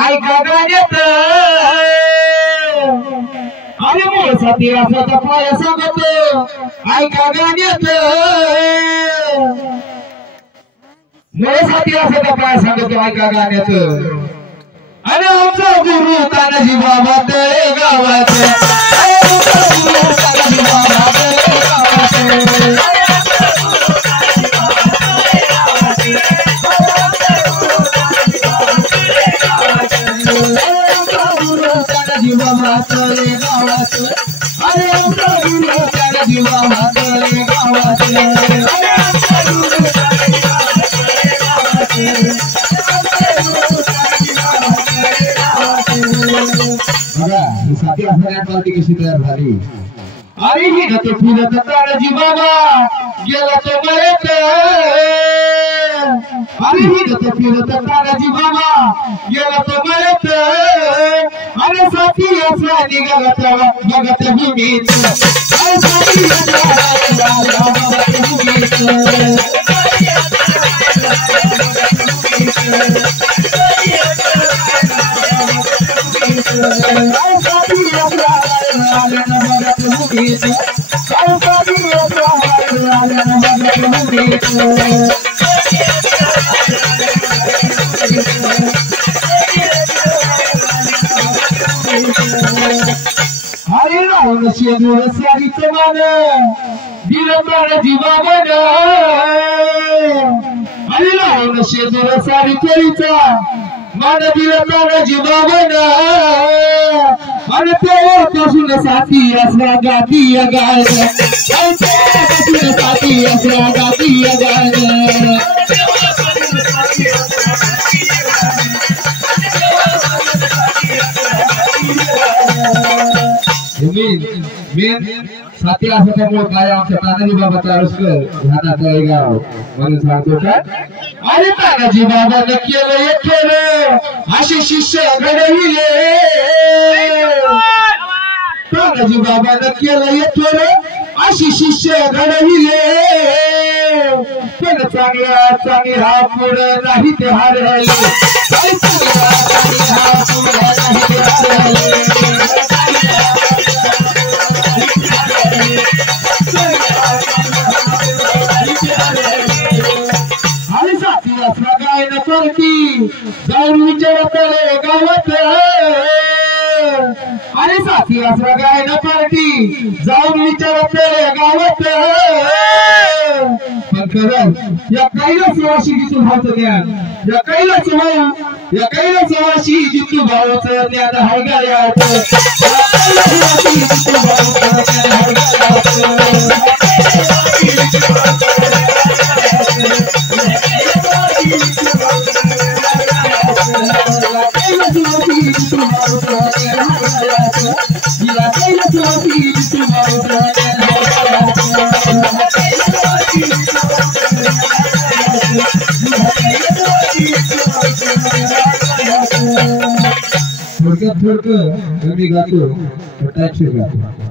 ऐका गाण्यात अरे मोसाठी असाचा पाया सांगतो ऐका गाण्यात मोसाठी असाचा पाया सांगतो ऐका गाण्यात अरे आमचा गुरु तानाजी बाबा तळेगावात आमचा गुरु तानाजी बाबा तळेगावात अरे आमचा गुरु तानाजी बाबा तळेगावात कशी तयार झाली अरे ही तो फिरत तानाजी बाबा गेला तो मयत अरे ही तो फिरत तानाजी बाबा गेला तो मयत अरे साथी असा निघाला बघत भूमीत अरे साथी हरे राम शेंदूर सारीचं मान दिलं तानाजी बाबानं हरे राम शेंदूर सारी चरीचा मान दिलं तानाजी बाबानं आणि तेव्हापासून साथी असला गाती गायन तेव्हापासून साथी असला गाती गायन साथी असल्यामुळे काय आमच्या तानाजी बाबा तारुसकर ह्यांना तळेगाव म्हणून सांगतो का अरे तानाजी बाबाने केलं केलं असे शिष्य घडविले तानाजी बाबाने केलं केलं अशी शिष्य घडविले पण चांगल्या पुढे नाही ते हारले चांगल्या पुढे नाही ते हारले आणि साथी असला काय न करती जाऊन विचारत गावात आणि साथी असला काय न करती जाऊन विचारत गावात पण खरं या कैलासवाशी जितू भावचं ज्ञान या कैलासवाशी जितू भावचं ज्ञान आहे गायात कैलासवाशी जितू भावचं ज्ञान आहे गायात थोडक्यात मी गातो टाईप गातो